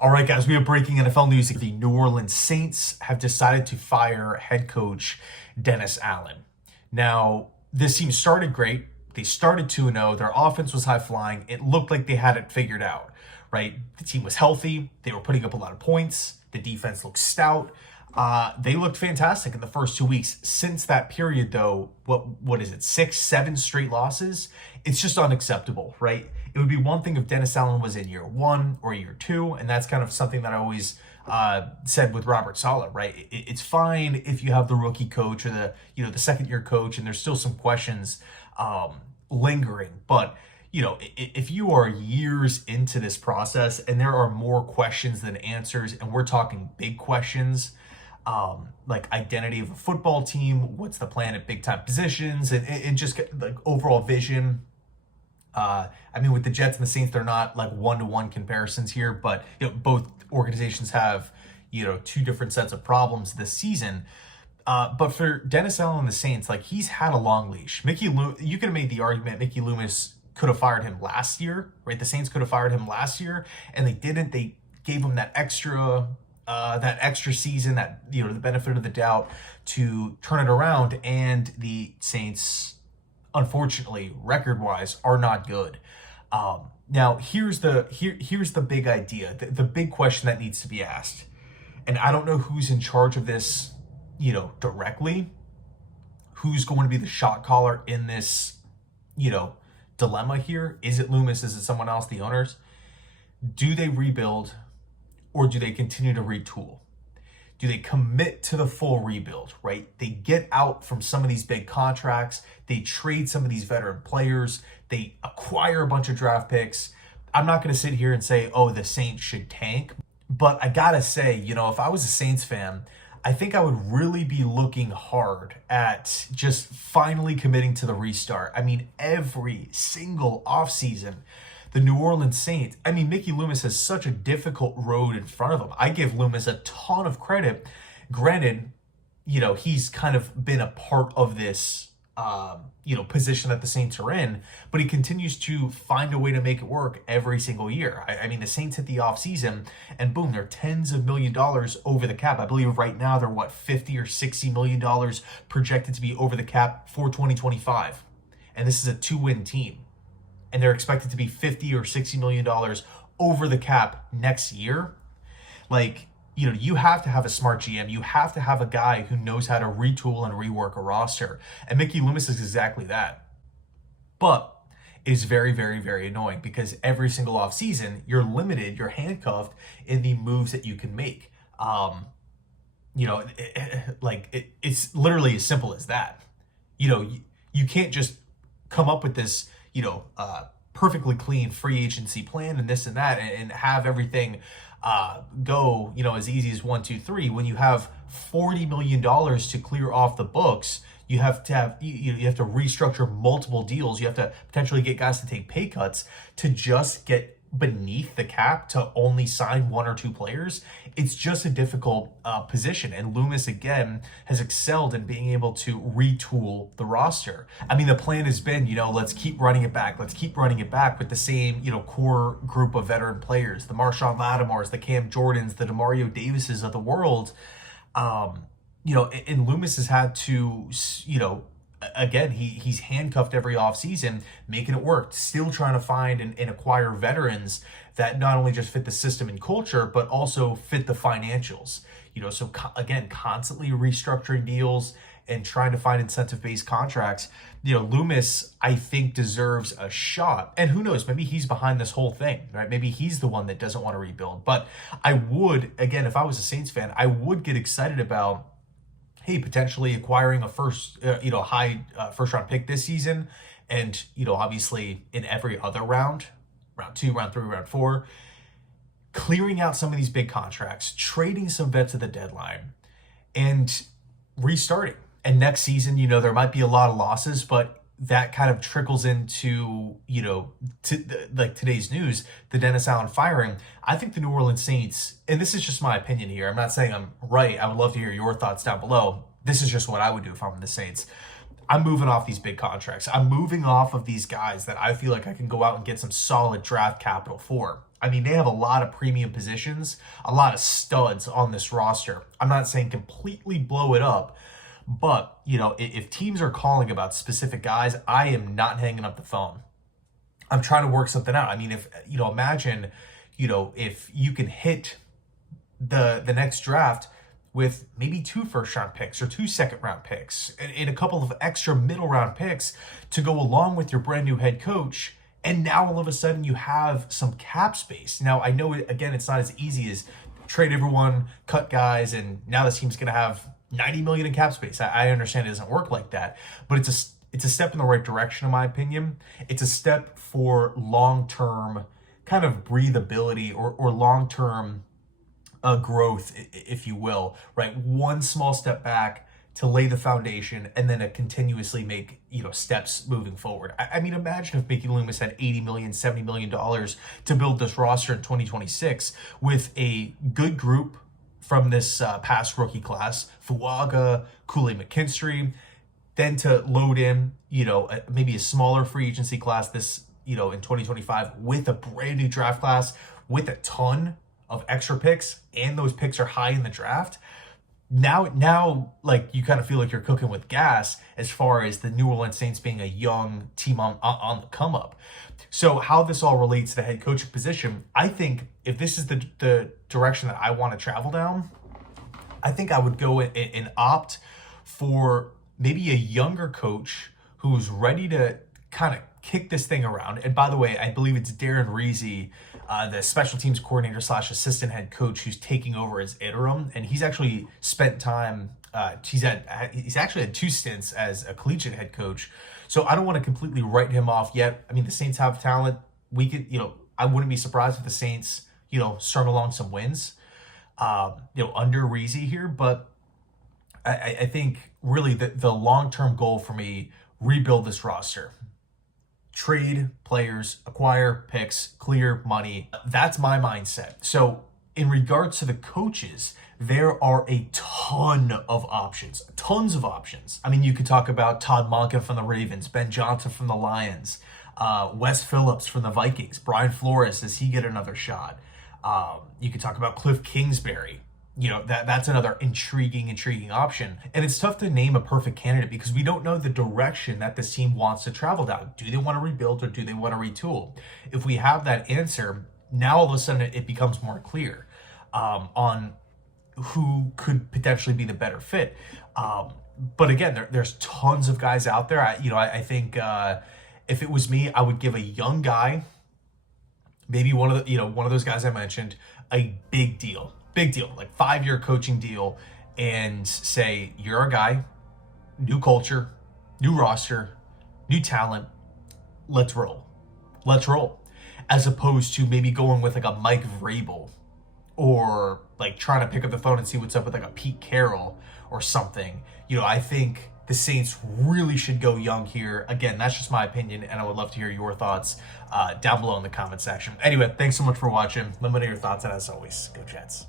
All right, guys, we have breaking NFL news. The New Orleans Saints have decided to fire head coach Dennis Allen. Now, this team started great. They started 2-0. Their offense was high flying. It looked like they had it figured out, right? The team was healthy. They were putting up a lot of points. The defense looked stout. They looked fantastic in the first 2 weeks. Since that period, though, what is it? 6, 7 straight losses. It's just unacceptable, right? It would be one thing if Dennis Allen was in year 1 or year 2, and that's kind of something that I always said with Robert Saleh, right? It's fine if you have the rookie coach or the second year coach, and there's still some questions lingering, but if you are years into this process and there are more questions than answers, and we're talking big questions, like identity of a football team, what's the plan at big time positions, and just like overall vision. With the Jets and the Saints, they're not like one-to-one comparisons here, but both organizations have two different sets of problems this season. But for Dennis Allen and the Saints, like, he's had a long leash. You could have made the argument Mickey Loomis could have fired him last year, right? The Saints could have fired him last year, and they didn't. They gave him that extra season, that the benefit of the doubt to turn it around. And the Saints, unfortunately, record-wise, are not good. Now, here's the big idea, the big question that needs to be asked, and I don't know who's in charge of this, directly. Who's going to be the shot caller in this, dilemma here? Is it Loomis? Is it someone else? The owners? Do they rebuild, or do they continue to retool? Do they commit to the full rebuild, right? They get out from some of these big contracts. They trade some of these veteran players. They acquire a bunch of draft picks. I'm not going to sit here and say, oh, the Saints should tank. But I got to say, if I was a Saints fan, I think I would really be looking hard at just finally committing to the restart. Every single offseason, the New Orleans Saints, Mickey Loomis has such a difficult road in front of him. I give Loomis a ton of credit. Granted, he's kind of been a part of this, position that the Saints are in, but he continues to find a way to make it work every single year. The Saints hit the offseason, and boom, they're tens of $1 million over the cap. I believe right now they're $50 or $60 million projected to be over the cap for 2025. And this is a 2-win team. And they're expected to be $50 or $60 million over the cap next year. You have to have a smart GM. You have to have a guy who knows how to retool and rework a roster. And Mickey Loomis is exactly that. But it's very, very, very annoying because every single offseason, you're limited, you're handcuffed in the moves that you can make. It's literally as simple as that. You can't just come up with this perfectly clean free agency plan and this and that and have everything go as easy as 1, 2, 3. When you have $40 million to clear off the books, you have to restructure multiple deals. You have to potentially get guys to take pay cuts to just get beneath the cap to only sign 1 or 2 players. It's just a difficult position, and Loomis again has excelled in being able to retool the roster. The plan has been, let's keep running it back with the same core group of veteran players, the Marshawn Lattimores, the Cam Jordans, the Demario Davises of the world. And Loomis has had to again, he's handcuffed every offseason, making it work, still trying to find and acquire veterans that not only just fit the system and culture, but also fit the financials. So again, constantly restructuring deals and trying to find incentive-based contracts. Loomis, I think, deserves a shot. And who knows, maybe he's behind this whole thing, right? Maybe he's the one that doesn't want to rebuild. But I would, again, if I was a Saints fan, I would get excited about, hey, potentially acquiring a high first round pick this season, and obviously in every other round 2, round 3, round 4, clearing out some of these big contracts, trading some vets at the deadline, and restarting. And next season, there might be a lot of losses, but that kind of trickles into today's news, the Dennis Allen firing. I think the New Orleans Saints, and this is just my opinion here, I'm not saying I'm right, I would love to hear your thoughts down below. This is just what I would do if I'm the Saints. I'm moving off these big contracts. I'm moving off of these guys that I feel like I can go out and get some solid draft capital for. I mean, they have a lot of premium positions, a lot of studs on this roster. I'm not saying completely blow it up, but, if teams are calling about specific guys, I am not hanging up the phone. I'm trying to work something out. I mean, if, imagine, if you can hit the next draft with maybe 2 first-round picks or 2 second-round picks and a couple of extra middle-round picks to go along with your brand new head coach. And now all of a sudden you have some cap space. Now, I know, again, it's not as easy as trade everyone, cut guys, and now this team's going to have $90 million in cap space. I understand it doesn't work like that, but it's a step in the right direction, in my opinion. It's a step for long-term kind of breathability or long-term growth, if you will, right? One small step back to lay the foundation and then to continuously make, steps moving forward. I mean, imagine if Mickey Loomis had $80 million, $70 million to build this roster in 2026 with a good group from this past rookie class, Fuaga, Kool-Aid McKinstry, then to load in, maybe a smaller free agency class this, in 2025 with a brand new draft class with a ton of extra picks, and those picks are high in the draft. Now, like, you kind of feel like you're cooking with gas as far as the New Orleans Saints being a young team on the come up. So how this all relates to the head coaching position, I think if this is the direction that I want to travel down, I think I would go and opt for maybe a younger coach who's ready to kind of kick this thing around. And by the way, I believe it's Darren Reese, the special teams coordinator / assistant head coach, who's taking over as interim. And he's actually spent time, he's actually had 2 stints as a collegiate head coach. So I don't want to completely write him off yet. I mean, the Saints have talent. We could, I wouldn't be surprised if the Saints, strum along some wins, under Reese here. But I think really the long-term goal for me, rebuild this roster. Trade players, acquire picks, clear money. That's my mindset. So in regards to the coaches, there are a ton of options, tons of options. I mean, you could talk about Todd Monken from the Ravens, Ben Johnson from the Lions, Wes Phillips from the Vikings, Brian Flores, does he get another shot? You could talk about Cliff Kingsbury. That's another intriguing option. And it's tough to name a perfect candidate because we don't know the direction that this team wants to travel down. Do they want to rebuild or do they want to retool? If we have that answer, now all of a sudden it becomes more clear on who could potentially be the better fit. But again, there's tons of guys out there. I think if it was me, I would give a young guy, maybe one of those guys I mentioned, a big deal, like 5-year coaching deal, and say, you're a guy, new culture, new roster, new talent, let's roll. As opposed to maybe going with like a Mike Vrabel or like trying to pick up the phone and see what's up with like a Pete Carroll or something. I think the Saints really should go young here. Again, that's just my opinion, and I would love to hear your thoughts down below in the comment section. Anyway, thanks so much for watching. Let me know your thoughts, and as always, go Jets.